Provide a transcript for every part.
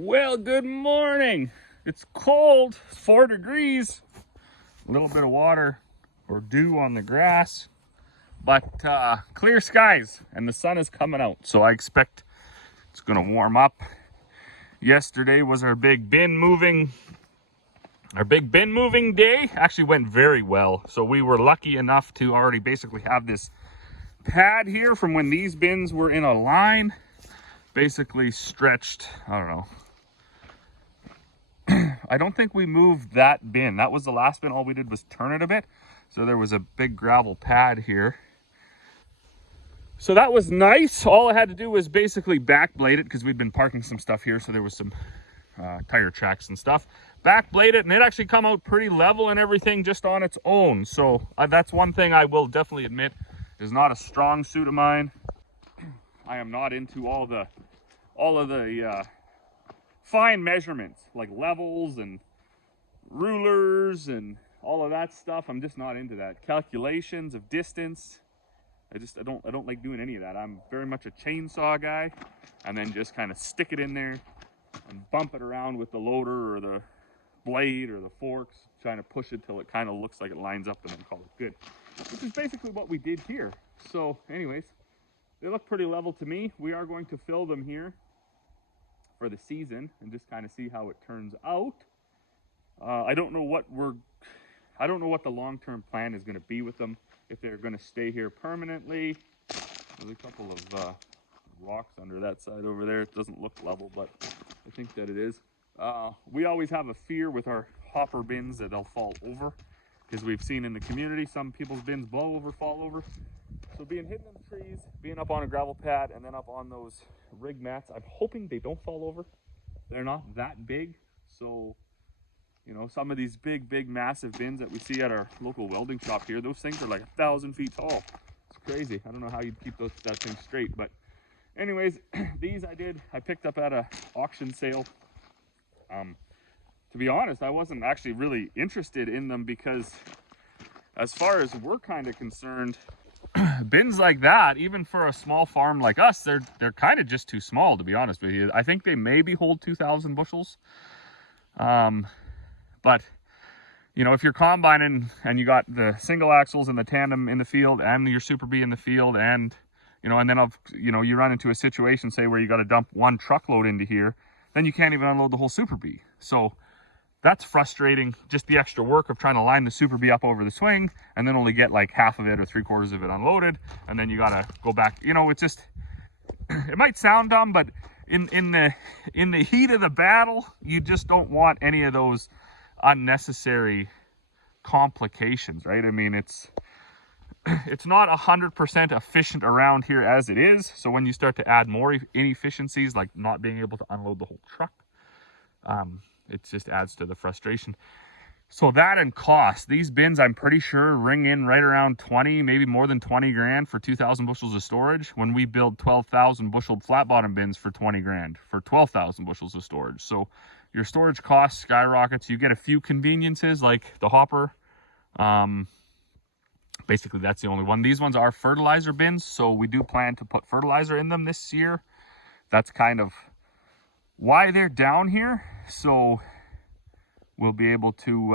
Well, good morning. It's cold, 4 degrees, a little bit of water or dew on the grass, but clear skies and the sun is coming out. So I expect it's gonna warm up. Yesterday was our big bin moving day. Actually went very well. So we were lucky enough to already basically have this pad here from when these bins were in a line, basically stretched, I don't know. I don't think we moved that bin. That was the last bin. All we did was turn it a bit. So there was a big gravel pad here. So that was nice. All I had to do was basically backblade it because we'd been parking some stuff here. So there was some tire tracks and stuff. Backblade it and it actually come out pretty level and everything just on its own. So that's one thing I will definitely admit is not a strong suit of mine. I am not into all of the fine measurements like levels and rulers and all of that stuff. I'm just not into that. Calculations of distance. I don't like doing any of that. I'm very much a chainsaw guy, and then just kind of stick it in there and bump it around with the loader or the blade or the forks, trying to push it till it kind of looks like it lines up and then call it good, which is basically what we did here. So anyways, they look pretty level to me. We are going to fill them here for the season and just kind of see how it turns out. I don't know what the long-term plan is going to be with them. If they're going to stay here permanently. There's a couple of rocks under that side over there. It doesn't look level, but I think that it is. We always have a fear with our hopper bins that they'll fall over, because we've seen in the community some people's bins blow over, fall over. So being hidden in the trees, being up on a gravel pad, and then up on those rig mats, I'm hoping they don't fall over. They're not that big, so you know, some of these big massive bins that we see at our local welding shop here, those things are like 1,000 feet tall. It's crazy. I don't know how you'd keep that thing straight, but anyways, these I picked up at a auction sale. To be honest, I wasn't actually really interested in them because as far as we're kind of concerned, bins like that, even for a small farm like us, they're kind of just too small, to be honest with you. I think they maybe hold 2,000 bushels. But you know, if you're combining and you got the single axles and the tandem in the field and your Super B in the field, and you know, and then you run into a situation, say, where you got to dump one truckload into here, then you can't even unload the whole Super B. So that's frustrating, just the extra work of trying to line the Super B up over the swing and then only get like half of it or 3/4 of it unloaded, and then you got to go back. You know, it's just, it might sound dumb, but in the heat of the battle, you just don't want any of those unnecessary complications, right? I mean, it's not 100% efficient around here as it is. So when you start to add more inefficiencies, like not being able to unload the whole truck, it just adds to the frustration. So that and cost, these bins I'm pretty sure ring in right around 20, maybe more than 20 grand for 2,000 bushels of storage, when we build 12,000 bushel flat bottom bins for 20 grand for 12,000 bushels of storage. So your storage cost skyrockets. You get a few conveniences like the hopper. Basically that's the only one. These ones are fertilizer bins, so we do plan to put fertilizer in them this year. That's kind of why they're down here. So we'll be able to,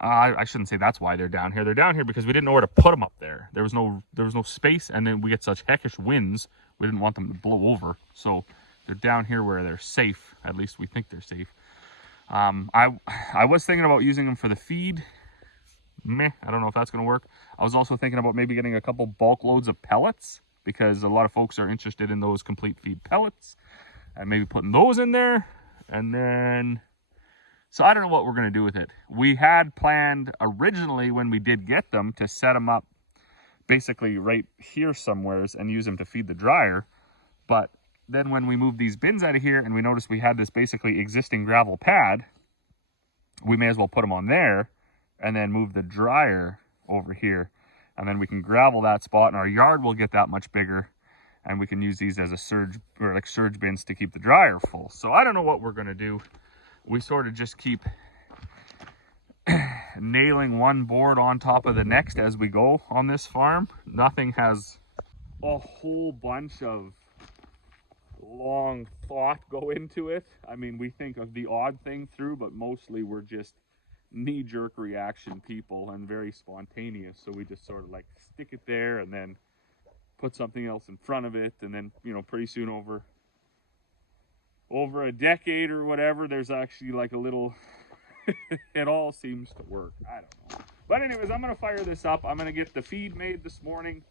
I shouldn't say that's why they're down here. They're down here because we didn't know where to put them up there. There was no space, and then we get such heckish winds, we didn't want them to blow over. So they're down here where they're safe. At least we think they're safe. I was thinking about using them for the feed. I don't know if that's going to work. I was also thinking about maybe getting a couple bulk loads of pellets, because a lot of folks are interested in those complete feed pellets, and maybe putting those in there. And then, so I don't know what we're going to do with it. We had planned originally, when we did get them, to set them up basically right here somewheres and use them to feed the dryer. But then when we moved these bins out of here and we noticed we had this basically existing gravel pad, we may as well put them on there and then move the dryer over here. And then we can gravel that spot and our yard will get that much bigger, and we can use these as a surge bins to keep the dryer full. So I don't know what we're going to do. We sort of just keep nailing one board on top of the next as we go on this farm. Nothing has a whole bunch of long thought go into it. I mean, we think of the odd thing through, but mostly we're just knee-jerk reaction people and very spontaneous. So we just sort of like stick it there and then put something else in front of it, and then, you know, pretty soon over a decade or whatever, there's actually like a little it all seems to work. I don't know. But anyways, I'm gonna fire this up. I'm gonna get the feed made this morning.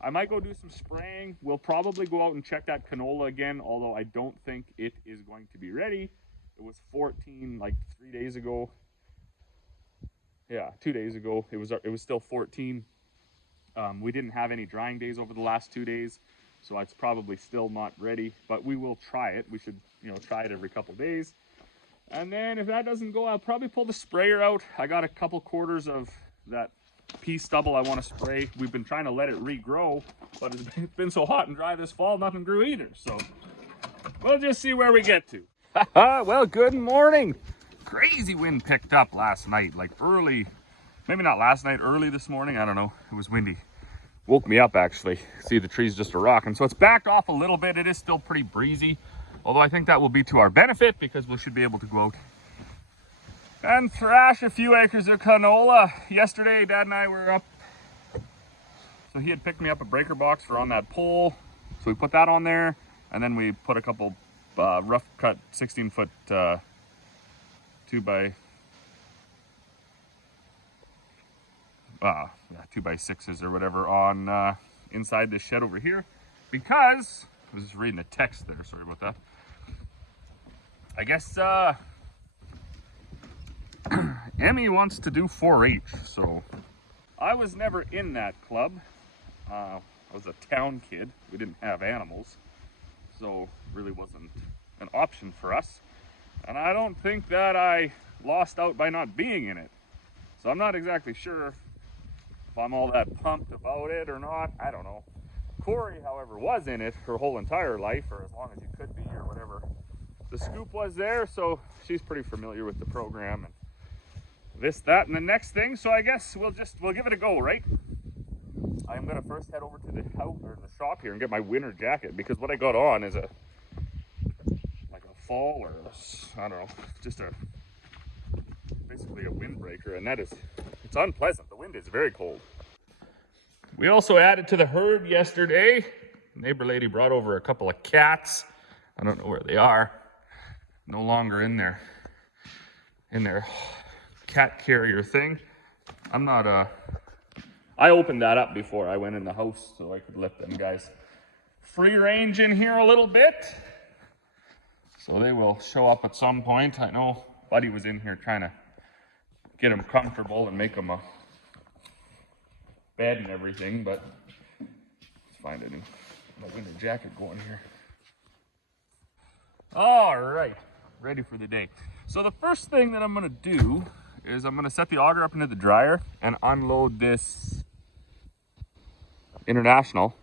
I might go do some spraying. We'll probably go out and check that canola again, although I don't think it is going to be ready. It was 14 like 3 days ago. Yeah, 2 days ago. It was still 14. We didn't have any drying days over the last 2 days, so it's probably still not ready, but we will try it. We should, you know, try it every couple days. And then if that doesn't go, I'll probably pull the sprayer out. I got a couple quarters of that pea stubble I want to spray. We've been trying to let it regrow, but it's been so hot and dry this fall, nothing grew either. So we'll just see where we get to. Well, good morning. Crazy wind picked up last night, like early, maybe not last night, early this morning. I don't know. It was windy. Woke me up actually. See, the tree's just a rocking. So it's backed off a little bit. It is still pretty breezy. Although I think that will be to our benefit because we should be able to go out and thrash a few acres of canola. Yesterday, Dad and I were up. So he had picked me up a breaker box for on that pole. So we put that on there. And then we put a couple rough cut 16-foot 2x6s or whatever on inside this shed over here. Because, I was just reading a text there, sorry about that. I guess Emmy wants to do 4-H, so I was never in that club. I was a town kid. We didn't have animals, so really wasn't an option for us. And I don't think that I lost out by not being in it. So I'm not exactly sure if I'm all that pumped about it or not. I don't know. Corey, however, was in it her whole entire life, or as long as you could be, or whatever the scoop was there, so she's pretty familiar with the program and this, that, and the next thing. So I guess we'll give it a go, right? I'm gonna first head over to the house or the shop here and get my winter jacket, because what I got on is like a fall or I don't know, just basically a windbreaker, and it's unpleasant. The wind is very cold. We also added to the herd yesterday. Neighbor lady brought over a couple of cats. I don't know where they are. No longer in their cat carrier thing. I opened that up before I went in the house so I could let them guys free range in here a little bit. So they will show up at some point. I know Buddy was in here trying to get them comfortable and make them a bed and everything, but let's find it in my winter jacket going here. All right, ready for the day. So the first thing that I'm gonna do is I'm gonna set the auger up into the dryer and unload this International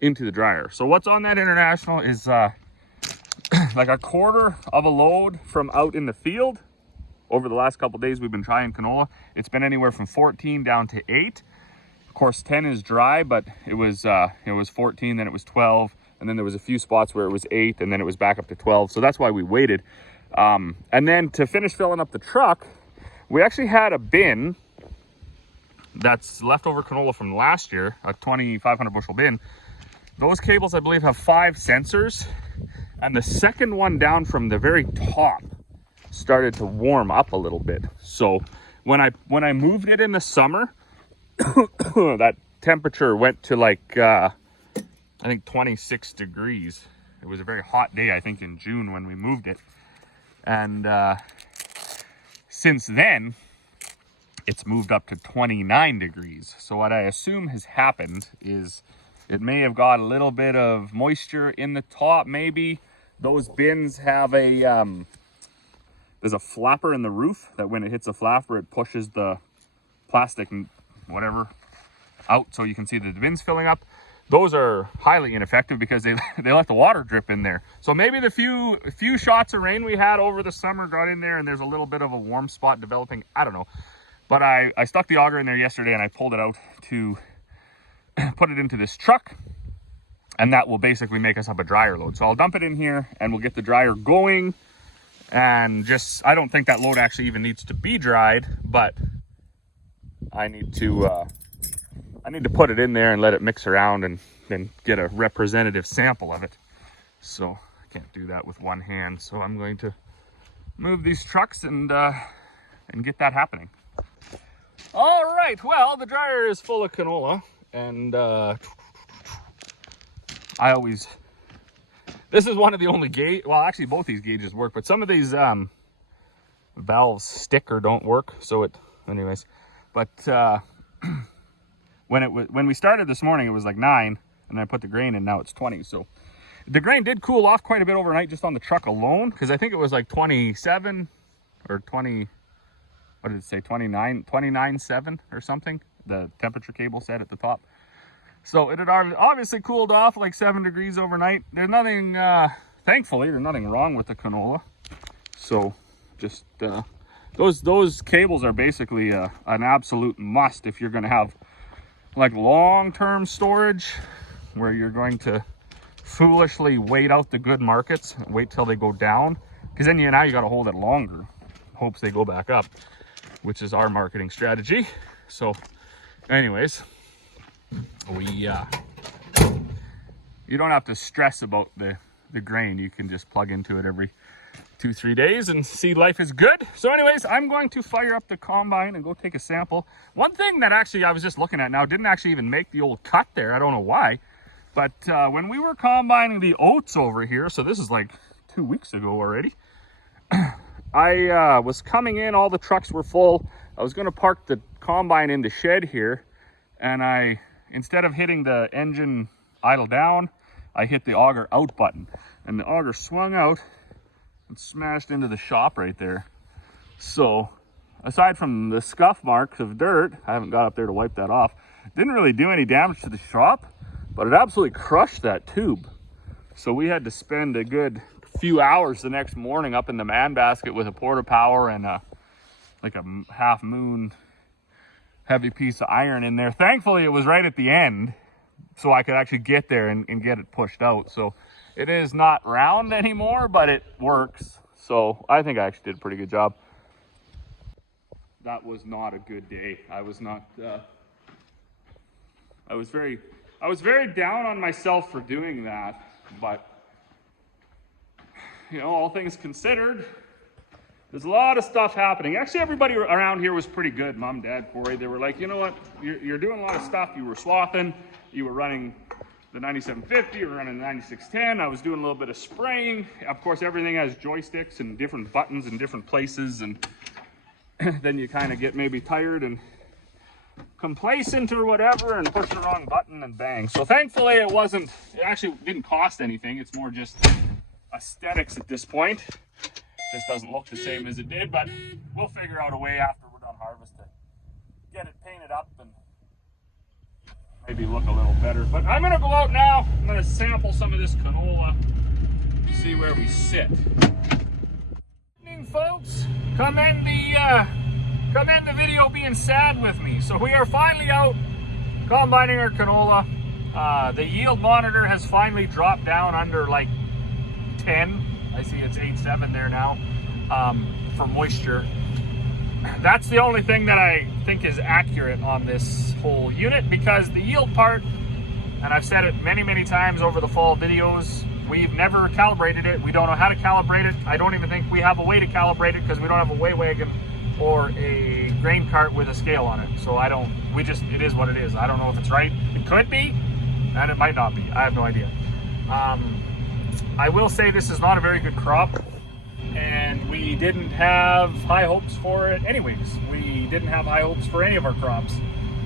into the dryer. So what's on that International is like a quarter of a load from out in the field. Over the last couple days we've been trying canola. It's been anywhere from 14 down to 8. Of course 10 is dry, but it was 14, then it was 12, and then there was a few spots where it was 8, and then it was back up to 12. So that's why we waited. And then to finish filling up the truck, we actually had a bin that's leftover canola from last year, a 2,500 bushel bin. Those cables, I believe, have 5 sensors, and the second one down from the very top started to warm up a little bit. So when I moved it in the summer, that temperature went to like I think 26 degrees. It was a very hot day, I think, in June when we moved it. And since then, it's moved up to 29 degrees. So what I assume has happened is it may have got a little bit of moisture in the top, maybe. Those bins have there's a flapper in the roof that when it hits a flapper, it pushes the plastic and whatever out so you can see the bins filling up. Those are highly ineffective because they let the water drip in there. So maybe the few shots of rain we had over the summer got in there and there's a little bit of a warm spot developing. I don't know. But I stuck the auger in there yesterday and I pulled it out to put it into this truck. and that will basically make us up a dryer load. So I'll dump it in here and we'll get the dryer going. And just, I don't think that load actually even needs to be dried, but I need to put it in there and let it mix around and then get a representative sample of it. So I can't do that with one hand. So I'm going to move these trucks and get that happening. All right, well, the dryer is full of canola, and this is one of the only gauge, well, actually both these gauges work, but some of these valves stick or don't work. So anyways, but when we started this morning, it was like 9, and I put the grain in, now it's 20. So the grain did cool off quite a bit overnight just on the truck alone, because I think it was like 27 or 20, what did it say, 29.7 or something, the temperature cable said at the top. So it had obviously cooled off like 7 degrees overnight. There's nothing, thankfully, there's nothing wrong with the canola. So just, those cables are basically an absolute must if you're going to have like long-term storage, where you're going to foolishly wait out the good markets, wait till they go down, because then now you got to hold it longer, hopes they go back up, which is our marketing strategy. So anyways, you don't have to stress about the grain. You can just plug into it every 2-3 days and see life is good. So anyways, I'm going to fire up the combine and go take a sample. One thing that actually I was just looking at now didn't actually even make the old cut there. I don't know why, but when we were combining the oats over here, so this is like 2 weeks ago already, I was coming in, all the trucks were full. I was going to park the combine in the shed here, and instead of hitting the engine idle down, I hit the auger out button, and the auger swung out and smashed into the shop right there. So aside from the scuff marks of dirt, I haven't got up there to wipe that off, didn't really do any damage to the shop, but it absolutely crushed that tube. So we had to spend a good few hours the next morning up in the man basket with a porta power and like a half moon heavy piece of iron in there. Thankfully it was right at the end, so I could actually get there and get it pushed out. So it is not round anymore, but it works. So I think I actually did a pretty good job. That was not a good day. I was not, I was very down on myself for doing that, but you know, all things considered, there's a lot of stuff happening. Actually, everybody around here was pretty good. Mom, Dad, Corey, they were like, you know what, you're doing a lot of stuff. You were swathing, you were running the 9750, you were running the 9610. I was doing a little bit of spraying. Of course, everything has joysticks and different buttons in different places, and then you kind of get maybe tired and complacent or whatever and push the wrong button and bang. So thankfully it actually didn't cost anything. It's more just aesthetics at this point. Just doesn't look the same as it did, but we'll figure out a way after we're done harvest to get it painted up and maybe look a little better. But I'm gonna go out now. I'm gonna sample some of this canola, see where we sit. Good evening, folks. Come in the video being sad with me. So we are finally out combining our canola. The yield monitor has finally dropped down under like 10. I see it's 8.7 there now for moisture. That's the only thing that I think is accurate on this whole unit, because the yield part, and I've said it many times over the fall videos, we've never calibrated it. We don't know how to calibrate it. I don't even think we have a way to calibrate it, because we don't have a weigh wagon or a grain cart with a scale on it. So it is what it is. I don't know if it's right. It could be, and it might not be. I have no idea. I will say this is not a very good crop, and we didn't have high hopes for it anyways. We didn't have high hopes for any of our crops.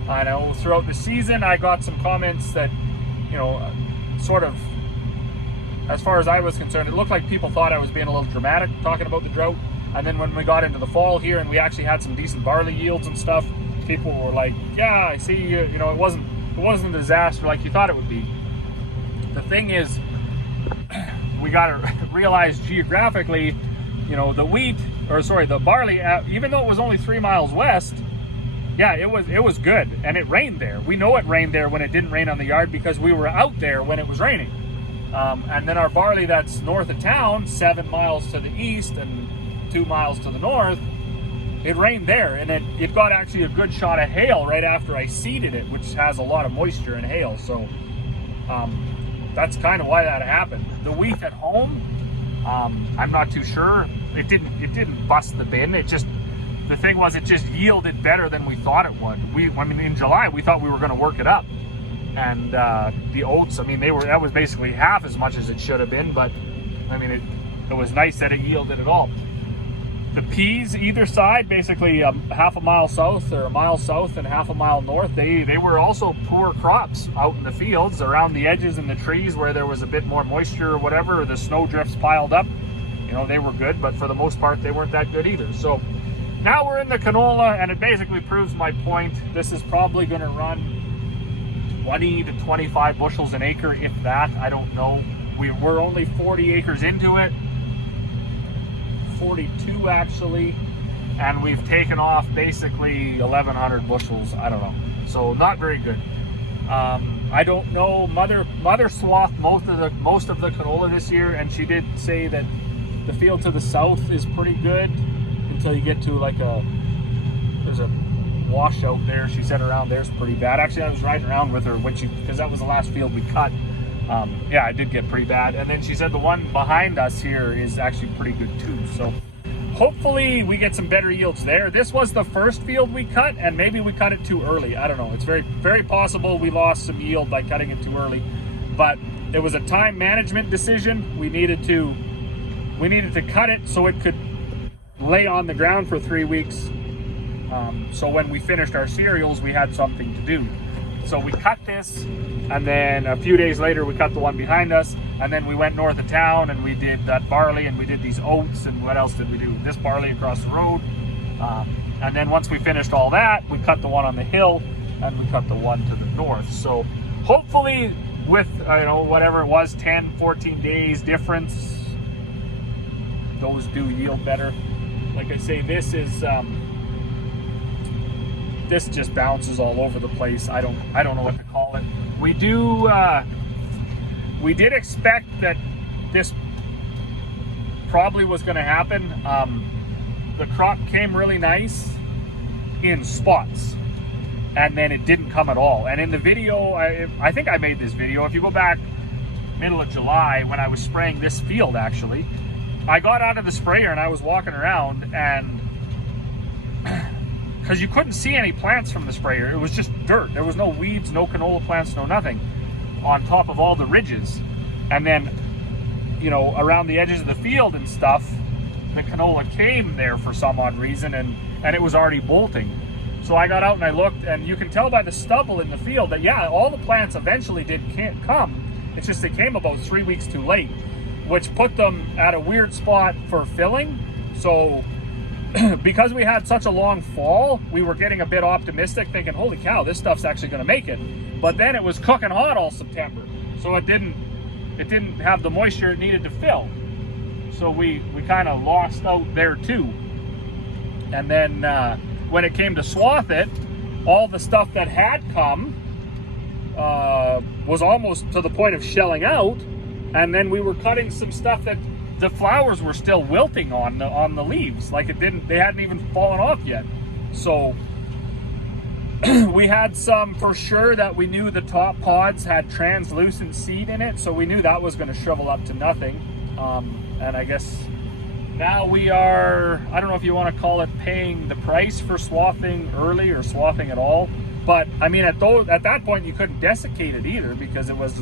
I know throughout the season I got some comments that, you know, sort of, as far as I was concerned, it looked like people thought I was being a little dramatic talking about the drought. And then when we got into the fall here and we actually had some decent barley yields and stuff, people were like, yeah, I see, you know, it wasn't a disaster like you thought it would be. The thing is, we got to realize geographically, you know, the barley, even though it was only 3 miles west, yeah, it was good, and it rained there. We know it rained there when it didn't rain on the yard because we were out there when it was raining. And then our barley that's north of town, 7 miles to the east and 2 miles to the north, it rained there, and it got actually a good shot of hail right after I seeded it, which has a lot of moisture and hail. So that's kind of why that happened. The wheat at home, I'm not too sure. It didn't bust the bin. The thing was, it just yielded better than we thought it would. I mean, in July we thought we were going to work it up, and the oats, I mean, that was basically half as much as it should have been. But I mean, it was nice that it yielded at all. The peas either side, basically half a mile south or a mile south and half a mile north, they were also poor crops out in the fields around the edges and the trees where there was a bit more moisture or whatever, or the snow drifts piled up. You know, they were good, but for the most part they weren't that good either. So now we're in the canola, and it basically proves my point. This is probably going to run 20 to 25 bushels an acre, if that. I don't know. We're only 40 acres into it. 42 actually, and we've taken off basically 1,100 bushels. I don't know, so not very good. I don't know. Mother swathed most of the canola this year, and she did say that the field to the south is pretty good until you get to there's a washout there. She said around there's pretty bad. Actually, I was riding around with her because that was the last field we cut. Yeah, it did get pretty bad. And then she said the one behind us here is actually pretty good too. So hopefully we get some better yields there. This was the first field we cut, and maybe we cut it too early. I don't know. It's very, very possible we lost some yield by cutting it too early. But it was a time management decision. We needed to cut it so it could lay on the ground for 3 weeks. So when we finished our cereals, we had something to do. So we cut this, and then a few days later we cut the one behind us, and then we went north of town and we did that barley, and we did these oats, and what else did we do? This barley across the road. And then once we finished all that, we cut the one on the hill, and we cut the one to the north. So hopefully with whatever it was, 10, 14 days difference, those do yield better. Like I say, this is this just bounces all over the place. I don't know what to call it. We did expect that this probably was going to happen. The crop came really nice in spots, and then it didn't come at all. And in the video, I think I made this video. If you go back middle of July when I was spraying this field, actually, I got out of the sprayer and I was walking around, and because you couldn't see any plants from the sprayer. It was just dirt. There was no weeds, no canola plants, no nothing on top of all the ridges. And then, around the edges of the field and stuff, the canola came there for some odd reason, and it was already bolting. So I got out and I looked, and you can tell by the stubble in the field that, yeah, all the plants eventually can't come. It's just they came about 3 weeks too late, which put them at a weird spot for filling. So because we had such a long fall, we were getting a bit optimistic, thinking, holy cow, this stuff's actually going to make it. But then it was cooking hot all September, so it didn't have the moisture it needed to fill. So we kind of lost out there too. And then when it came to swath it, all the stuff that had come was almost to the point of shelling out. And then we were cutting some stuff that the flowers were still wilting on the leaves, like they hadn't even fallen off yet. So we had some for sure that we knew the top pods had translucent seed in it, so we knew that was going to shrivel up to nothing. And I guess now we are, I don't know if you want to call it paying the price for swathing early or swathing at all, but I mean at that point you couldn't desiccate it either, because it was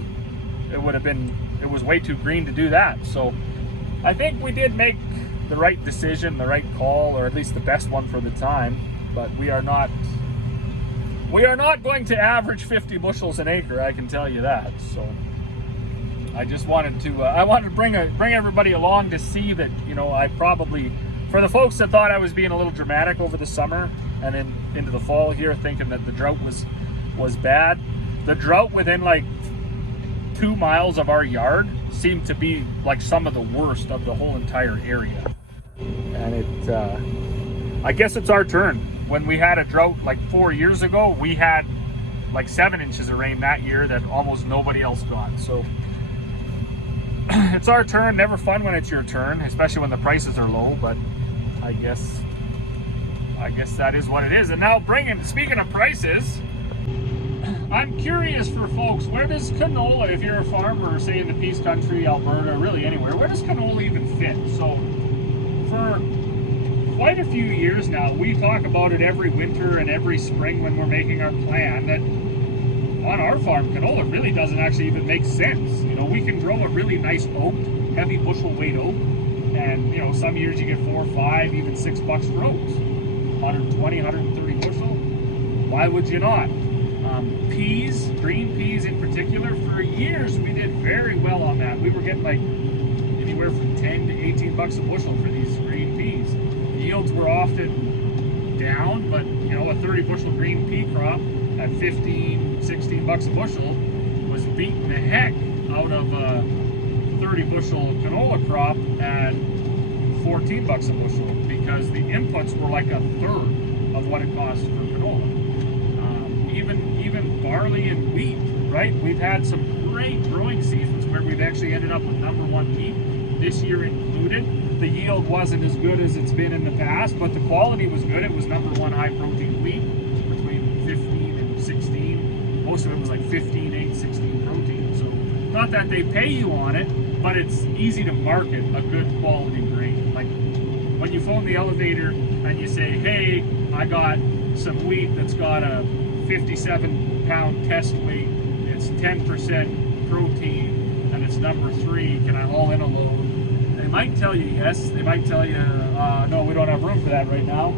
way too green to do that. So I think we did make the right decision, the right call, or at least the best one for the time. But we are not going to average 50 bushels an acre, I can tell you that. So I just wanted to bring everybody along to see that, I probably, for the folks that thought I was being a little dramatic over the summer and into the fall here, thinking that the drought was bad, the drought within like 2 miles of our yard seemed to be like some of the worst of the whole entire area. And I guess it's our turn. when we had a drought like 4 years ago, we had like 7 inches of rain that year that almost nobody else got. So it's our turn. Never fun when it's your turn, especially when the prices are low, but I guess that is what it is. And now speaking of prices, I'm curious for folks, where does canola, if you're a farmer, say in the Peace Country, Alberta, really anywhere, where does canola even fit? So for quite a few years now, we talk about it every winter and every spring when we're making our plan, that on our farm, canola really doesn't actually even make sense. You know, we can grow a really nice oaked, heavy bushel weight oak, and you know, some years you get 4, 5, even $6 for oats. 120, 130 bushel. Why would you not? Peas, green peas in particular, for years we did very well on that. We were getting like anywhere from 10 to 18 bucks a bushel for these green peas. Yields were often down, but you know, a 30 bushel green pea crop at 15, 16 bucks a bushel was beating the heck out of a 30 bushel canola crop at 14 bucks a bushel, because the inputs were like a third of what it costs for canola. Even barley and wheat, right? We've had some great growing seasons where we've actually ended up with #1 wheat, this year included. The yield wasn't as good as it's been in the past, but the quality was good. It was #1 high protein wheat, between 15 and 16. Most of it was like 15, 8, 16 protein. So not that they pay you on it, but it's easy to market a good quality grain. Like when you phone the elevator and you say, hey, I got some wheat that's got a 57-pound test weight, it's 10% protein, and it's #3, can I haul in a load? They might tell you yes, they might tell you, no, we don't have room for that right now.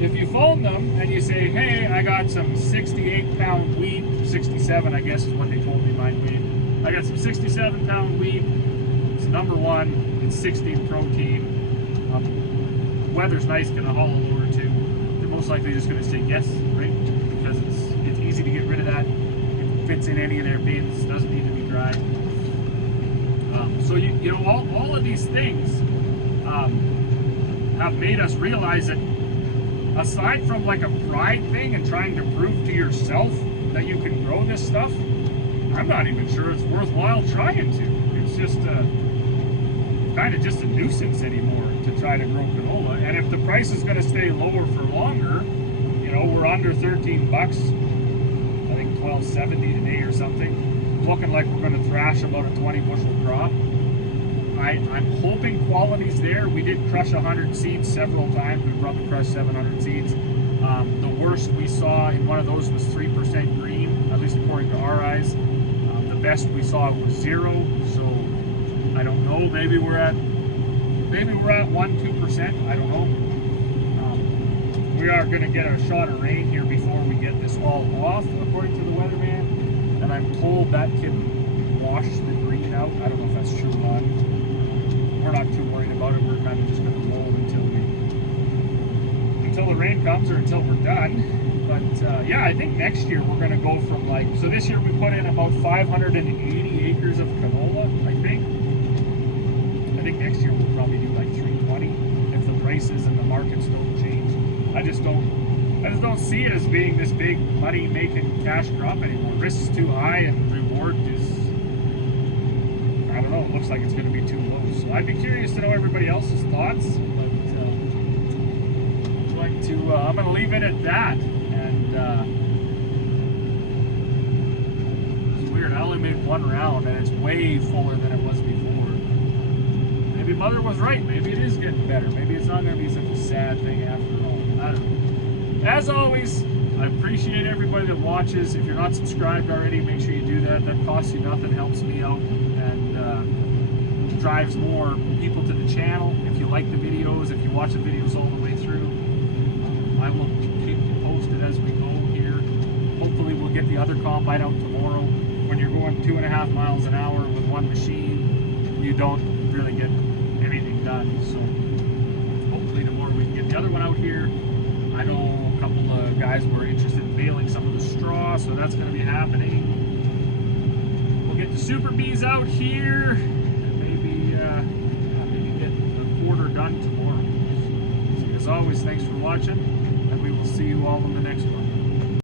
If you phone them and you say, hey, I got some 68-pound wheat, 67 I guess is what they told me mine weighed. I got some 67-pound wheat, it's #1, it's 16 protein, weather's nice, can I haul a load or two? They're most likely just going to say yes, right? Because it's easy to get rid of that. It fits in any of their bins, doesn't need to be dry. So you know, all of these things have made us realize that aside from like a pride thing and trying to prove to yourself that you can grow this stuff, I'm not even sure it's worthwhile trying to. It's just kind of just a nuisance anymore to try to grow canola. And if the price is going to stay lower for longer, you know, we're under 13 bucks, I think 12.70 today or something, looking like we're going to thrash about a 20 bushel crop. I'm hoping quality's there. We did crush 100 seeds several times. We probably crushed 700 seeds. The worst we saw in one of those was 3% green, at least according to our eyes. The best we saw was 0. So I don't know. Maybe we're at 1-2%. I don't know. We are going to get a shot of rain here before we get this all off, according to the weatherman. And I'm told that can wash the green out. I don't know if that's true or not. We're not too worried about it. We're kind of just going to roll until the rain comes or until we're done. But yeah, I think next year we're going to go from like, so this year we put in about 580 acres of canola, I think. I think next year we'll probably do like 320 if the prices and the markets don't change. I just don't see it as being this big money making cash crop anymore. Risk is too high and reward is, I don't know, it looks like it's going to be too low. So I'd be curious to know everybody else's thoughts, but I'm going to leave it at that. And it's weird, I only made one round and it's way fuller than it was before. Maybe Mother was right, maybe it is getting better. Maybe it's not going to be such a sad thing after all. I don't know. As always, I appreciate everybody that watches. If you're not subscribed already, make sure you do that. That costs you nothing, helps me out, and drives more people to the channel. If you like the videos, if you watch the videos all the way through, I will keep you posted as we go here. Hopefully we'll get the other combine out tomorrow. When you're going 2.5 miles an hour with one machine, you don't really get anything done. So hopefully tomorrow we can get the other one out here. I know a couple of guys were interested in baling some of the straw, so that's going to be happening. We'll get the super bees out here, and maybe get the quarter done tomorrow. So as always, thanks for watching, and we we will see you all in the next one.